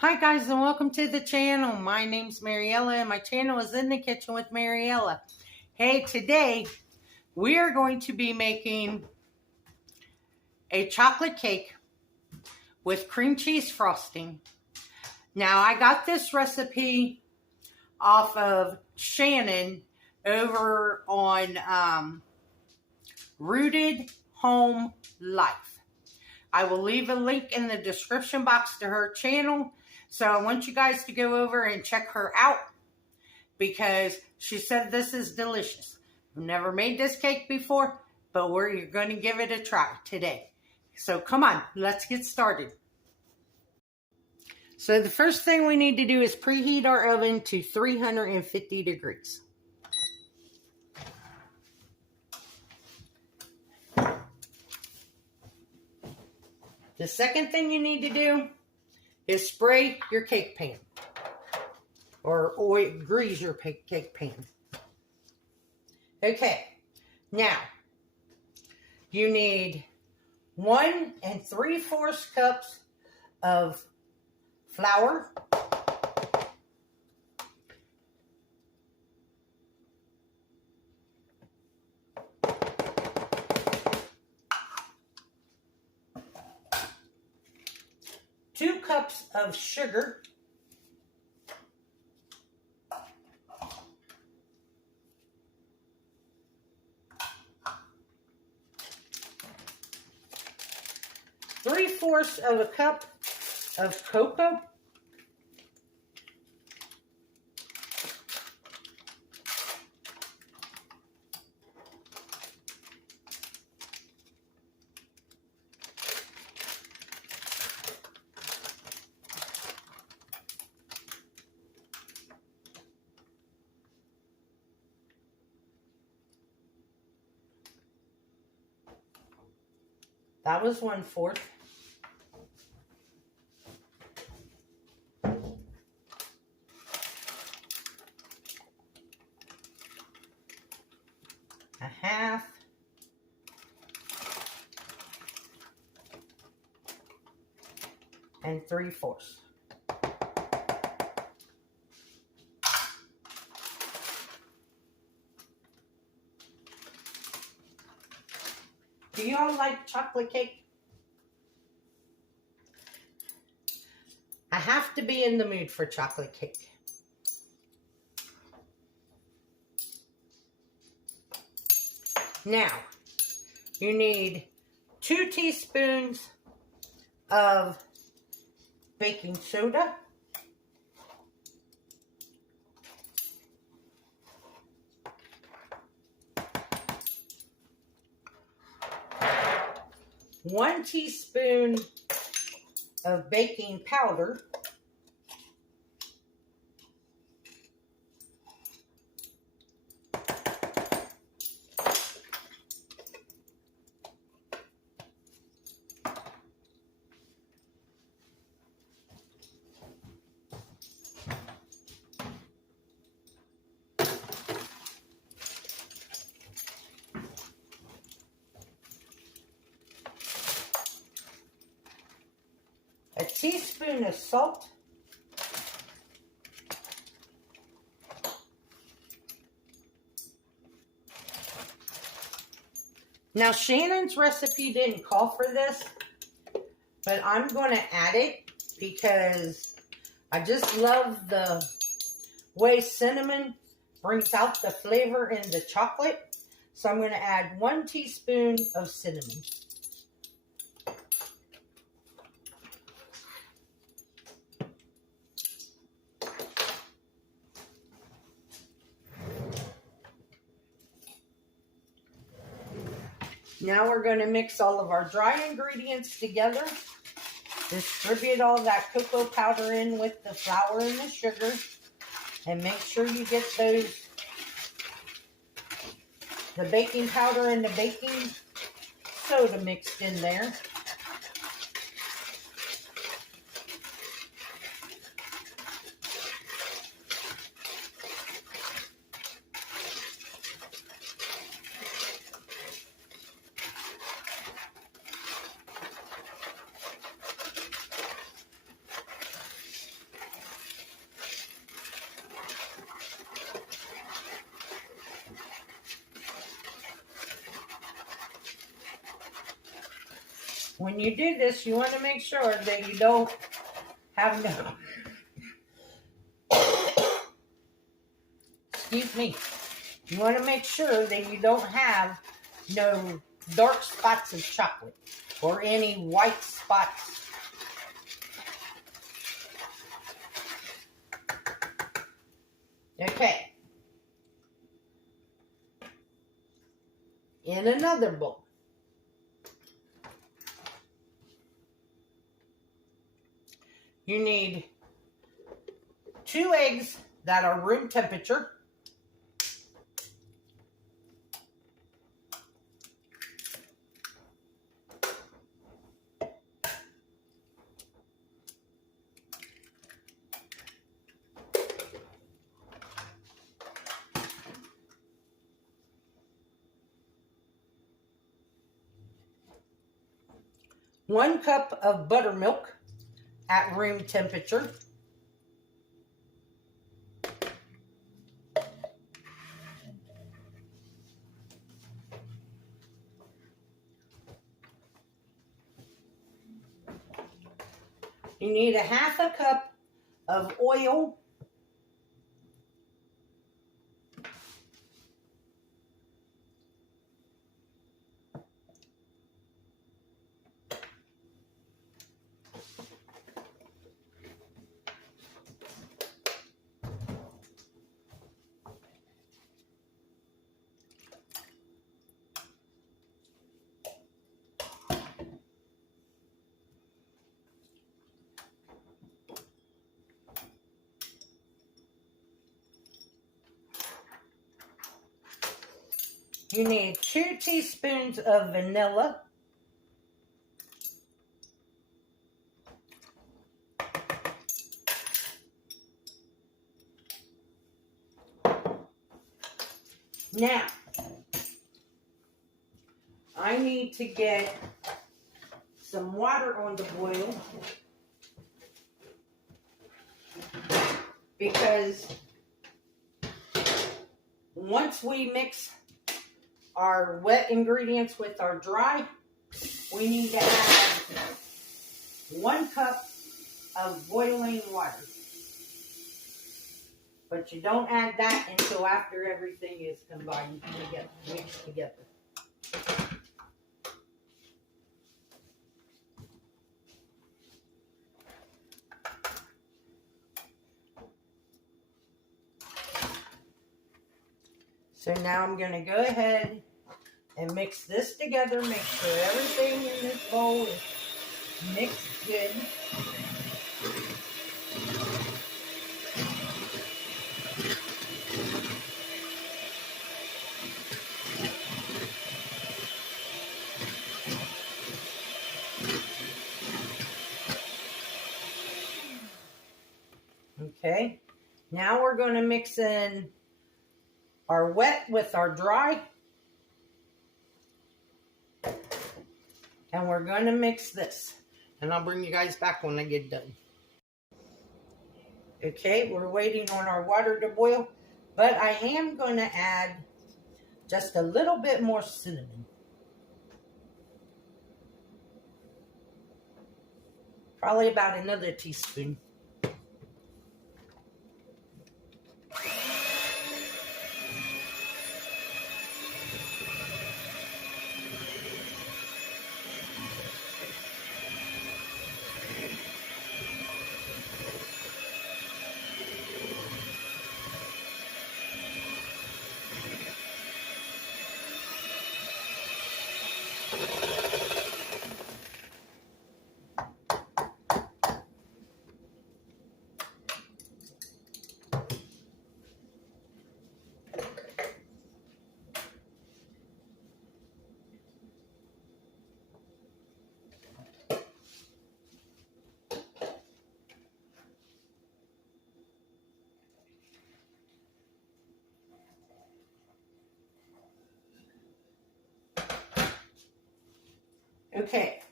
Hi guys, and welcome to the channel. My name's Mariella and my channel is In the Kitchen with Mariella. Hey, today we are going to be making a chocolate cake with cream cheese frosting. Now, I got this recipe off of Shannon over on Rooted Home Life. I will leave a link in the description box to her channel. So I want you guys to go over and check her out because she said this is delicious. I've never made this cake before, but we're going to give it a try today. So come on, let's get started. So the first thing we need to do is preheat our oven to 350 degrees. The second thing you need to do is spray your cake pan or oil, grease your cake pan. Okay, now you need 1 3/4 cups of flour, 2 cups of sugar, 3/4 of a cup of cocoa, 1/4. A half, and 3/4. Do y'all like chocolate cake? I have to be in the mood for chocolate cake. Now, you need 2 teaspoons of baking soda, 1 teaspoon of baking powder, 1 teaspoon of salt, now Shannon's recipe didn't call for this, but I'm going to add it because I just love the way cinnamon brings out the flavor in the chocolate. So I'm going to add 1 teaspoon of cinnamon. Now we're going to mix all of our dry ingredients together. Distribute all that cocoa powder in with the flour and the sugar. And make sure you get the baking powder and the baking soda mixed in there. when you do this, you want to make sure that you don't have excuse me. You want to make sure that you don't have no dark spots of chocolate or any white spots. Okay. In another bowl, you need 2 eggs that are room temperature. One cup of buttermilk at room temperature. You need a 1/2 cup of oil. You need 2 teaspoons of vanilla. Now, I need to get some water on the boil because once we mix our wet ingredients with our dry, we need to add 1 cup of boiling water. But you don't add that until after everything is combined together, mixed together. So now I'm going to go ahead and mix this together. Make sure everything in this bowl is mixed good. Okay, now we're going to mix in our wet with our dry. And we're going to mix this. And I'll bring you guys back when I get done. Okay, we're waiting on our water to boil. But I am going to add just a little bit more cinnamon. Probably about another teaspoon. Okay,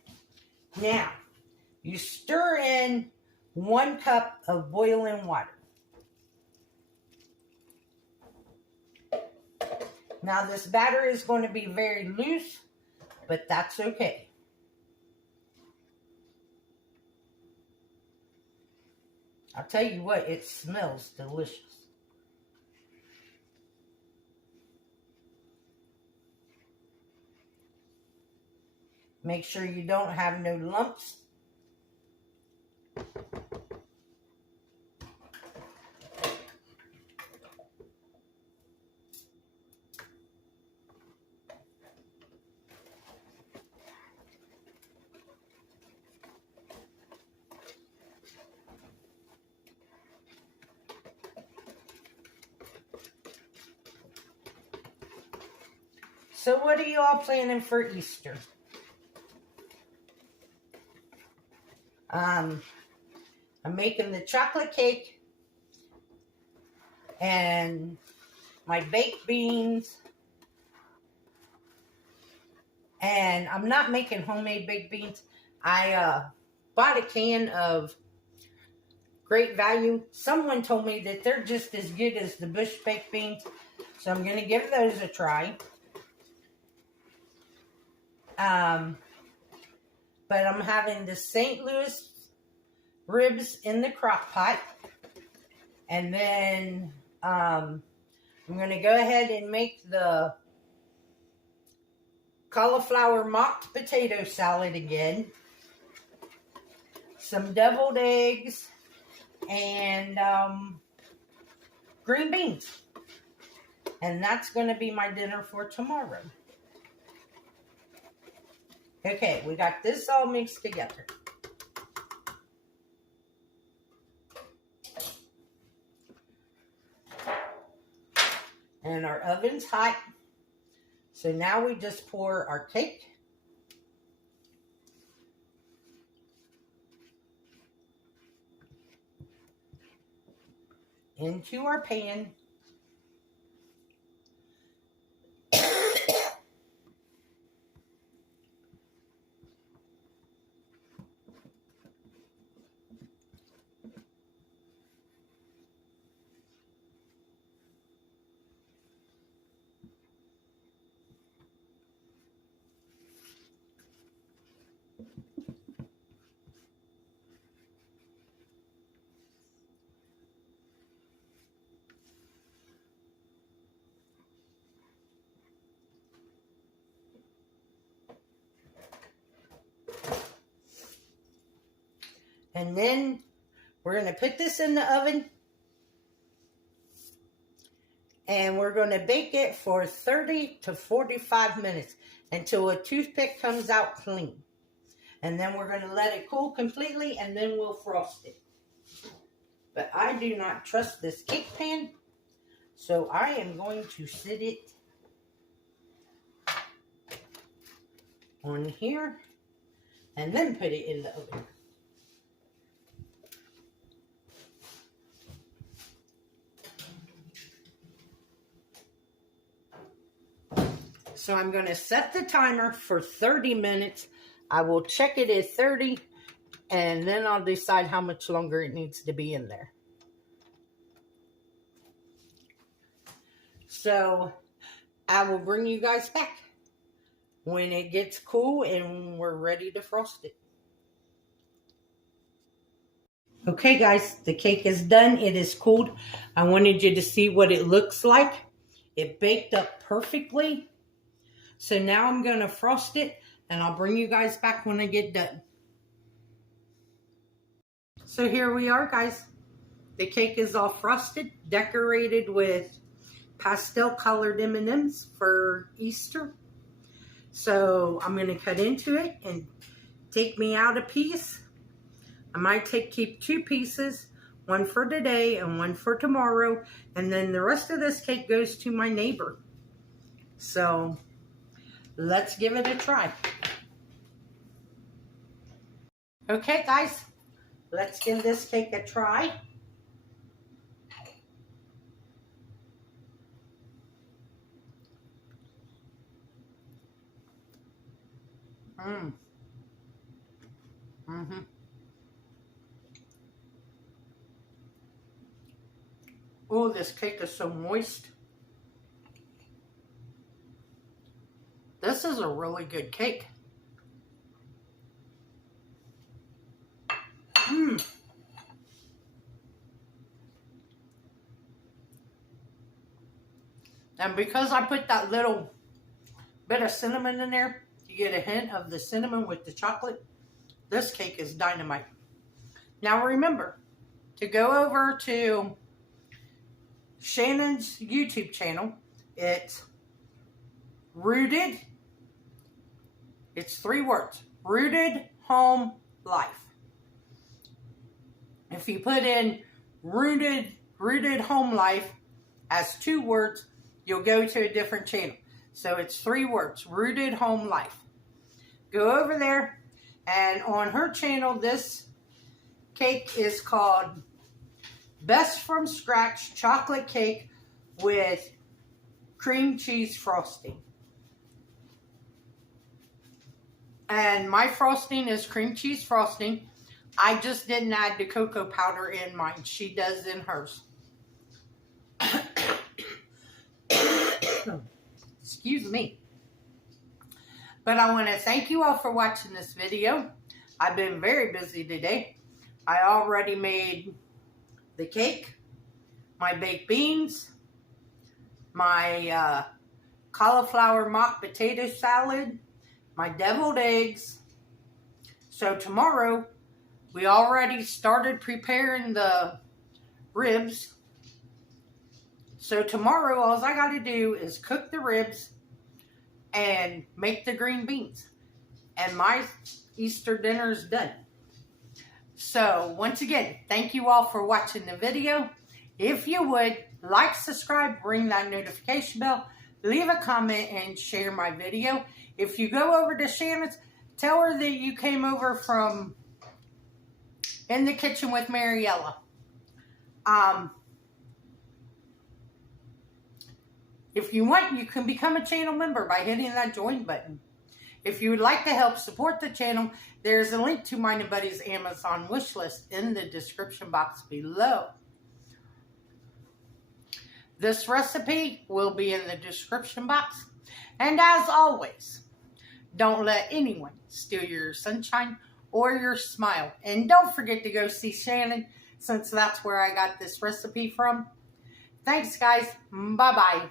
now you stir in 1 cup of boiling water. Now this batter is going to be very loose, but that's okay. I'll tell you what, it smells delicious. Make sure you don't have no lumps. So what are you all planning for Easter? I'm making the chocolate cake and my baked beans. And I'm not making homemade baked beans. I bought a can of Great Value. Someone told me that they're just as good as the Bush baked beans. So I'm going to give those a try. But I'm having the St. Louis ribs in the crock pot. And then I'm going to go ahead and make the cauliflower mocked potato salad again. Some deviled eggs. And green beans. And that's going to be my dinner for tomorrow. Okay, we got this all mixed together. And our oven's hot. So now we just pour our cake. Into our pan. And then we're going to put this in the oven. And we're going to bake it for 30 to 45 minutes until a toothpick comes out clean. And then we're going to let it cool completely and then we'll frost it. But I do not trust this cake pan. So I am going to sit it on here and then put it in the oven. So I'm going to set the timer for 30 minutes. I will check it at 30 and then I'll decide how much longer it needs to be in there. So I will bring you guys back when it gets cool and we're ready to frost it. Okay guys, the cake is done. It is cooled. I wanted you to see what it looks like. It baked up perfectly. So now I'm going to frost it and I'll bring you guys back when I get done. So here we are guys. The cake is all frosted, decorated with pastel colored M&Ms for Easter. So I'm going to cut into it and take me out a piece. I might keep 2 pieces, one for today and one for tomorrow. And then the rest of this cake goes to my neighbor. So let's give it a try. Okay guys, let's give this cake a try. Oh, this cake is so moist. This is a really good cake. And because I put that little bit of cinnamon in there, you get a hint of the cinnamon with the chocolate. This cake is dynamite. Now remember to go over to Shannon's YouTube channel. It's Rooted. It's 3 words. Rooted Home Life. If you put in Rooted Home Life as 2 words, you'll go to a different channel. So it's 3 words. Rooted Home Life. Go over there, and on her channel, this cake is called Best from Scratch Chocolate Cake with Cream Cheese Frosting. And my frosting is cream cheese frosting. I just didn't add the cocoa powder in mine. She does in hers. Excuse me. But I want to thank you all for watching this video. I've been very busy today. I already made the cake, my baked beans, my cauliflower mock potato salad, my deviled eggs. So tomorrow, we already started preparing the ribs. So tomorrow, all I got to do is cook the ribs and make the green beans. And my Easter dinner's done. So once again, thank you all for watching the video. If you would, like, subscribe, ring that notification bell, leave a comment, and share my video. If you go over to Shannon's, tell her that you came over from In the Kitchen with Maryella. If you want, you can become a channel member by hitting that join button. If you would like to help support the channel, there's a link to mine and Buddy's Amazon wish list in the description box below. This recipe will be in the description box. And as always, don't let anyone steal your sunshine or your smile. And don't forget to go see Shannon, since that's where I got this recipe from. Thanks, guys. Bye-bye.